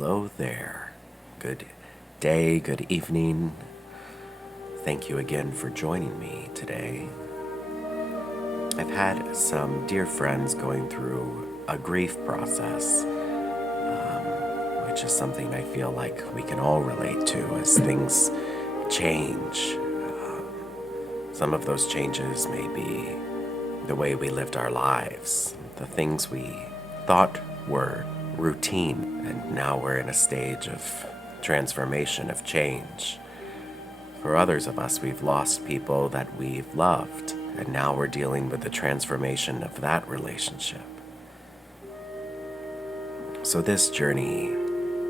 Hello there. Good day, good evening. Thank you again for joining me today. I've had some dear friends going through a grief process, which is something I feel like we can all relate to as things change. Some of those changes may be the way we lived our lives, the things we thought were routine, and now we're in a stage of transformation, of change. For others of us, we've lost people that we've loved, and now we're dealing with the transformation of that relationship. So this journey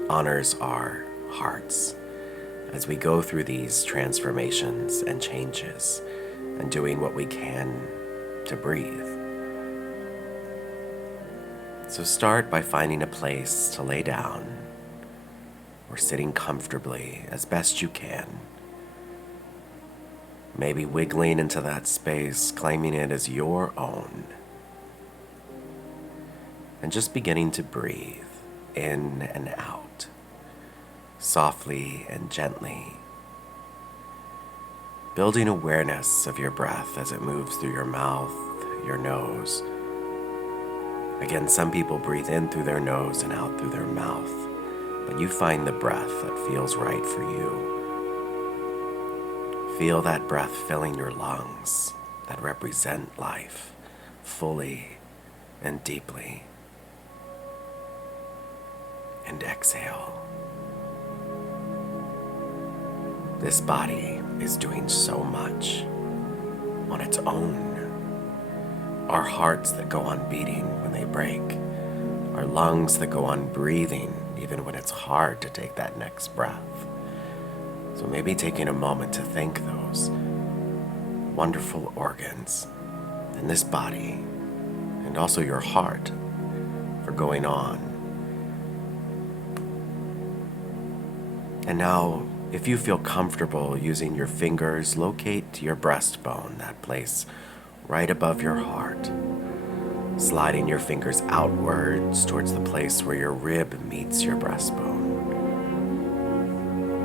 honors our hearts as we go through these transformations and changes and doing what we can to breathe. So start by finding a place to lay down or sitting comfortably as best you can. Maybe wiggling into that space, claiming it as your own. And just beginning to breathe in and out, softly and gently. Building awareness of your breath as it moves through your mouth, your nose. Again, some people breathe in through their nose and out through their mouth, but you find the breath that feels right for you. Feel that breath filling your lungs that represent life fully and deeply. And exhale. This body is doing so much on its own. Our hearts that go on beating when they break, our lungs that go on breathing even when it's hard to take that next breath. So maybe taking a moment to thank those wonderful organs in this body and also your heart for going on. And now, if you feel comfortable using your fingers, locate your breastbone, that place right above your heart, sliding your fingers outwards towards the place where your rib meets your breastbone.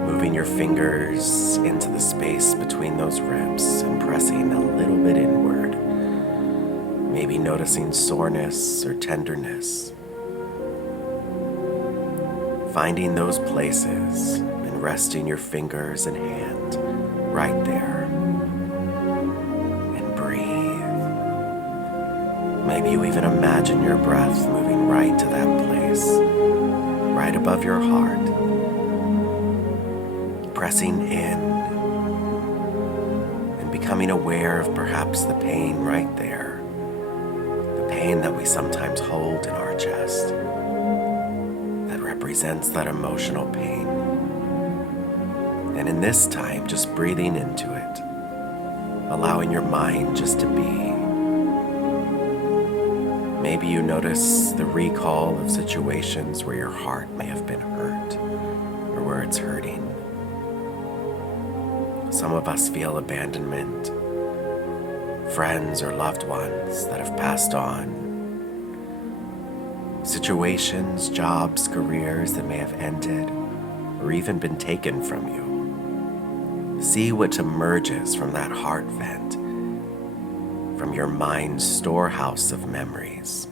Moving your fingers into the space between those ribs and pressing a little bit inward. Maybe noticing soreness or tenderness. Finding those places and resting your fingers and hand right there. Maybe you even imagine your breath moving right to that place, right above your heart, pressing in and becoming aware of perhaps the pain right there, the pain that we sometimes hold in our chest, that represents that emotional pain. And in this time, just breathing into it, allowing your mind just to be. Maybe you notice the recall of situations where your heart may have been hurt or where it's hurting. Some of us feel abandonment, friends or loved ones that have passed on, situations, jobs, careers that may have ended or even been taken from you. See what emerges from that heart vent, from your mind's storehouse of memories.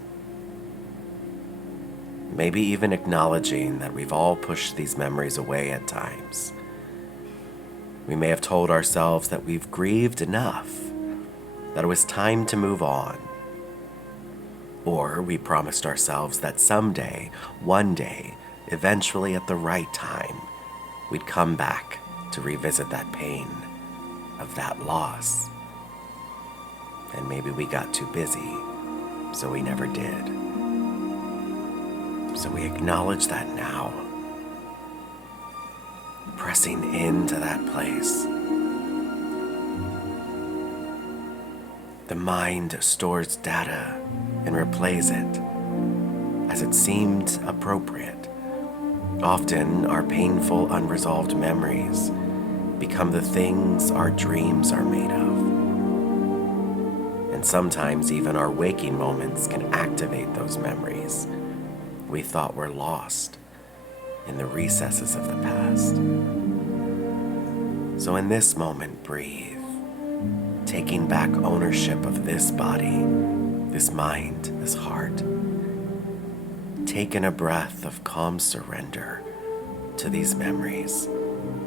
Maybe even acknowledging that we've all pushed these memories away at times. We may have told ourselves that we've grieved enough, that it was time to move on. Or we promised ourselves that someday, one day, eventually at the right time, we'd come back to revisit that pain of that loss. And maybe we got too busy, so we never did. So we acknowledge that now, pressing into that place. The mind stores data and replays it as it seemed appropriate. Often, our painful, unresolved memories become the things our dreams are made of. And sometimes even our waking moments can activate those memories we thought were lost. in the recesses of the past. So in this moment, breathe, taking back ownership of this body, this mind, this heart. Take in a breath of calm surrender to these memories,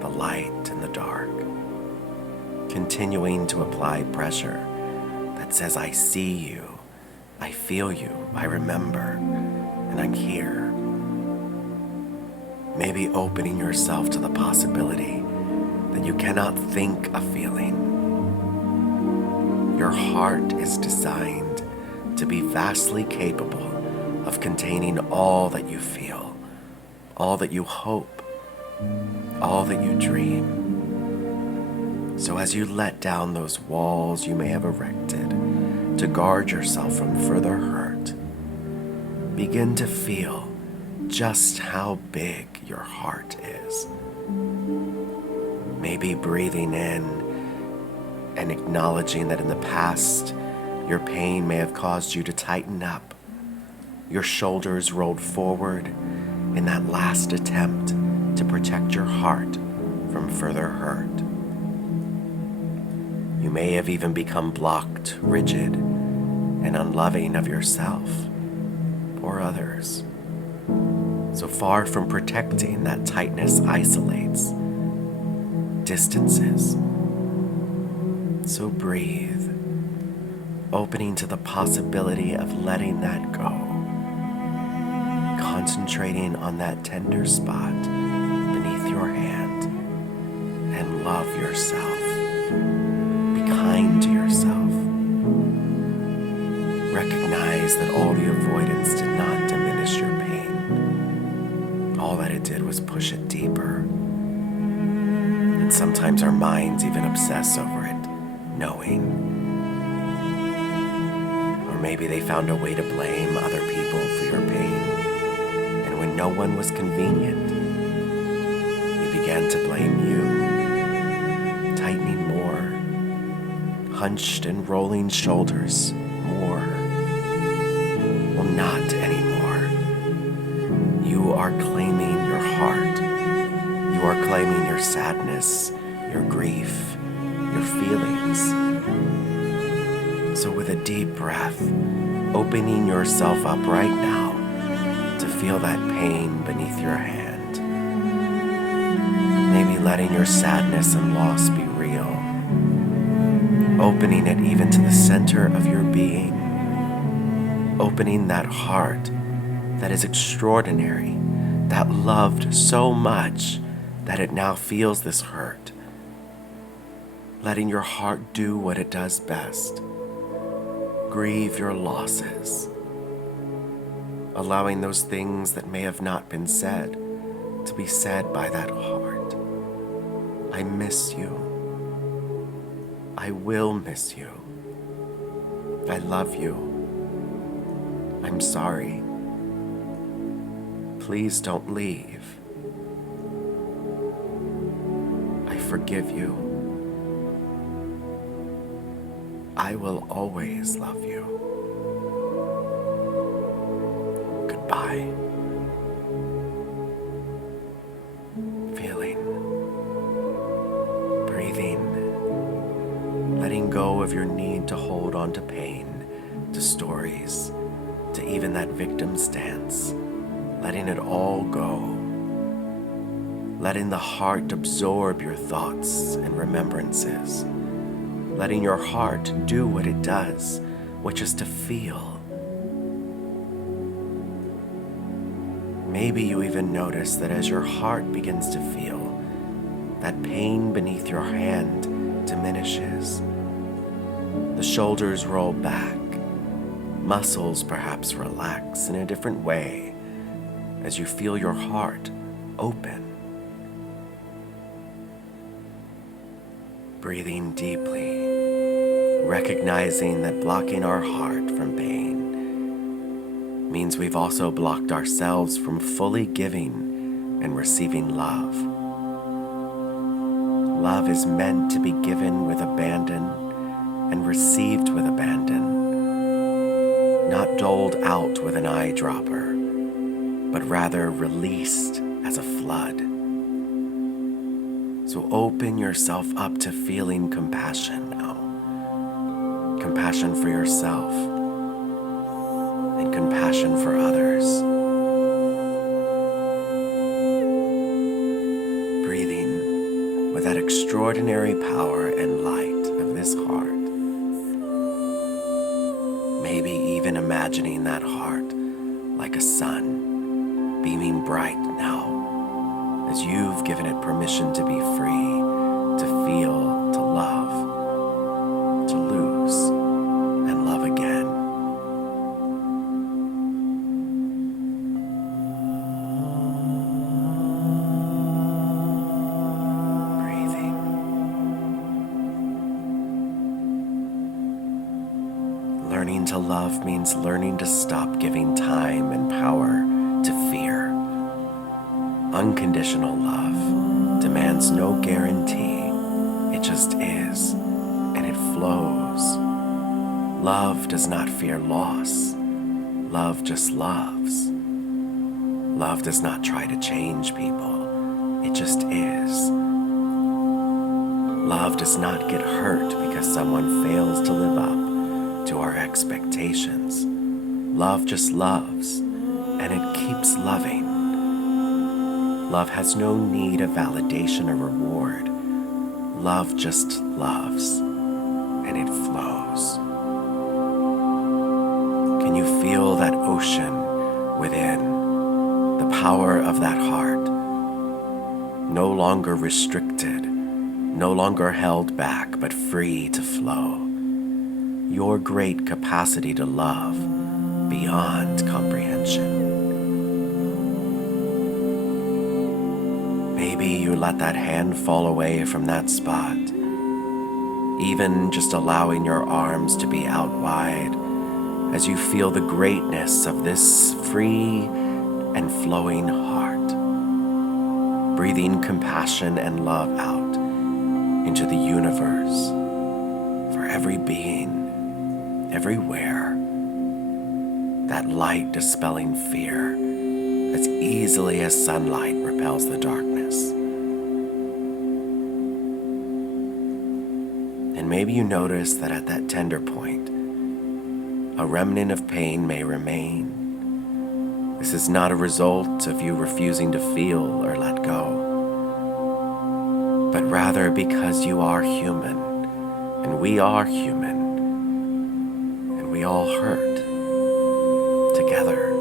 the light and the dark, continuing to apply pressure that says, I see you, I feel you, I remember, and I'm here. Maybe opening yourself to the possibility that you cannot think a feeling. Your heart is designed to be vastly capable of containing all that you feel, all that you hope, all that you dream. So as you let down those walls you may have erected to guard yourself from further hurt, begin to feel just how big your heart is. Maybe breathing in and acknowledging that in the past, your pain may have caused you to tighten up. Your shoulders rolled forward in that last attempt to protect your heart from further hurt. You may have even become blocked, rigid, and unloving of yourself or others. So far from protecting, that tightness isolates, distances. So breathe, opening to the possibility of letting that go, concentrating on that tender spot beneath your hand, and love yourself. Be kind to yourself. Recognize that all the avoidance did not diminish your pain. All that it did was push it deeper. And sometimes our minds even obsess over it, knowing. Or maybe they found a way to blame other people for your pain. And when no one was convenient, you began to blame you, tightening more, hunched and rolling shoulders more. Well, not anymore. You are claiming your heart. You are claiming your sadness, your grief, your feelings. So with a deep breath, opening yourself up right now to feel that pain beneath your hand. Maybe letting your sadness and loss be real. Opening it even to the center of your being. Opening that heart that is extraordinary, that loved so much that it now feels this hurt. Letting your heart do what it does best. Grieve your losses. Allowing those things that may have not been said to be said by that heart. I miss you. I will miss you. I love you. I'm sorry. Please don't leave. I forgive you. I will always love you. Goodbye. Feeling, breathing, letting go of your need to hold on to pain, to stories, to even that victim's dance, letting it all go. Letting the heart absorb your thoughts and remembrances. Letting your heart do what it does, which is to feel. Maybe you even notice that as your heart begins to feel, that pain beneath your hand diminishes. The shoulders roll back. Muscles perhaps relax in a different way as you feel your heart open. Breathing deeply, recognizing that blocking our heart from pain means we've also blocked ourselves from fully giving and receiving love. Love is meant to be given with abandon and received with abandon, not doled out with an eyedropper, but rather released as a flood. So open yourself up to feeling compassion now. Compassion for yourself and compassion for others. Breathing with that extraordinary power and light of this heart. Maybe even imagining that heart like a sun, beaming bright now, as you've given it permission to be free, to feel, to love, to lose, and love again. Breathing. Learning to love means learning to stop giving time and power to fear. Unconditional love demands no guarantee. It just is, and it flows. Love does not fear loss. Love just loves. Love does not try to change people. It just is. Love does not get hurt because someone fails to live up to our expectations. Love just loves, and it keeps loving. Love has no need of validation or reward. Love just loves, and it flows. Can you feel that ocean within, the power of that heart? No longer restricted, no longer held back, but free to flow. Your great capacity to love beyond comprehension. Maybe you let that hand fall away from that spot, even just allowing your arms to be out wide as you feel the greatness of this free and flowing heart, breathing compassion and love out into the universe for every being, everywhere. That light dispelling fear as easily as sunlight repels the darkness. And maybe you notice that at that tender point, a remnant of pain may remain. This is not a result of you refusing to feel or let go, but rather because you are human, and we are human, and we all hurt together.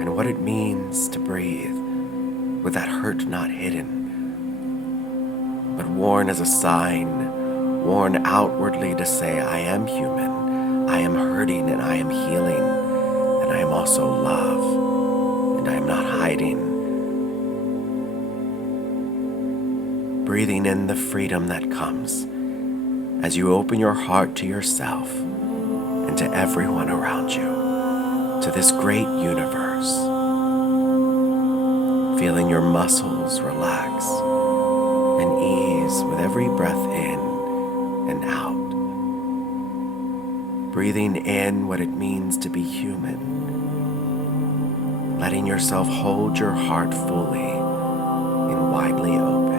And what it means to breathe with that hurt not hidden, but worn as a sign, worn outwardly to say, I am human, I am hurting, and I am healing, and I am also love, and I am not hiding. Breathing in the freedom that comes as you open your heart to yourself and to everyone around you, to this great universe. Feeling your muscles relax and ease with every breath in and out. Breathing in what it means to be human. Letting yourself hold your heart fully and widely open.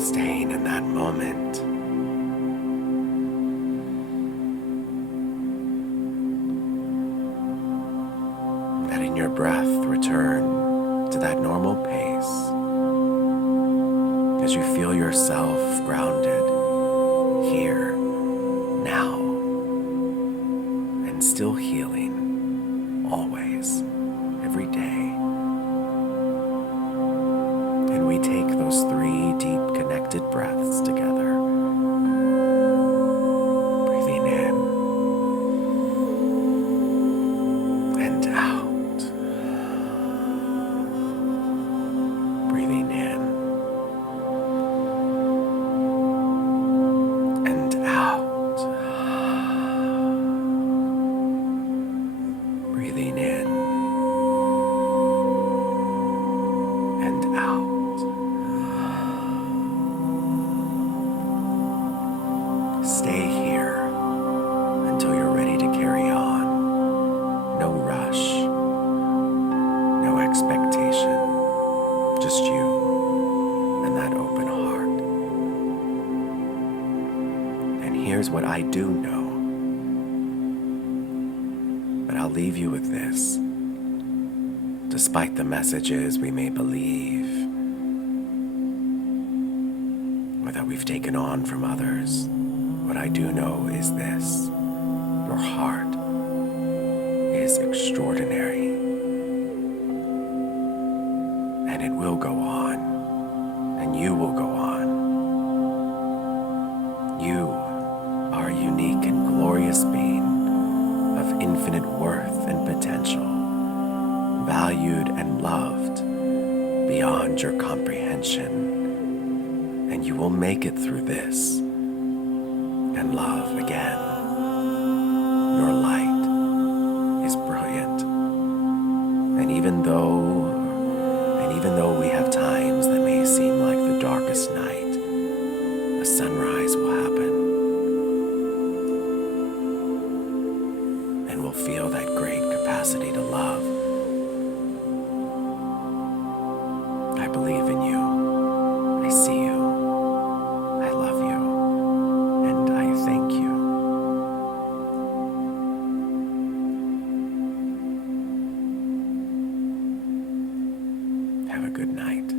Staying in that moment. Letting your breath return to that normal pace as you feel yourself grounded here, now, and still healing always, every day. And we take those 3 deep connected breaths together. Breathing in and out. Breathing in and out. Breathing in and out. expectation, just you and that open heart. And here's what I do know, but I'll leave you with this. Despite the messages we may believe or that we've taken on from others, what I do know is this: your heart is extraordinary, and it will go on, and you will go on. You are a unique and glorious being of infinite worth and potential, valued and loved beyond your comprehension, and you will make it through this and love again. Your light is brilliant, and even though we have times that may seem like the darkest night, a sunrise will happen, and we'll feel that great capacity to love. I believe in you. I see you. I love you. And I thank you. Have a good night.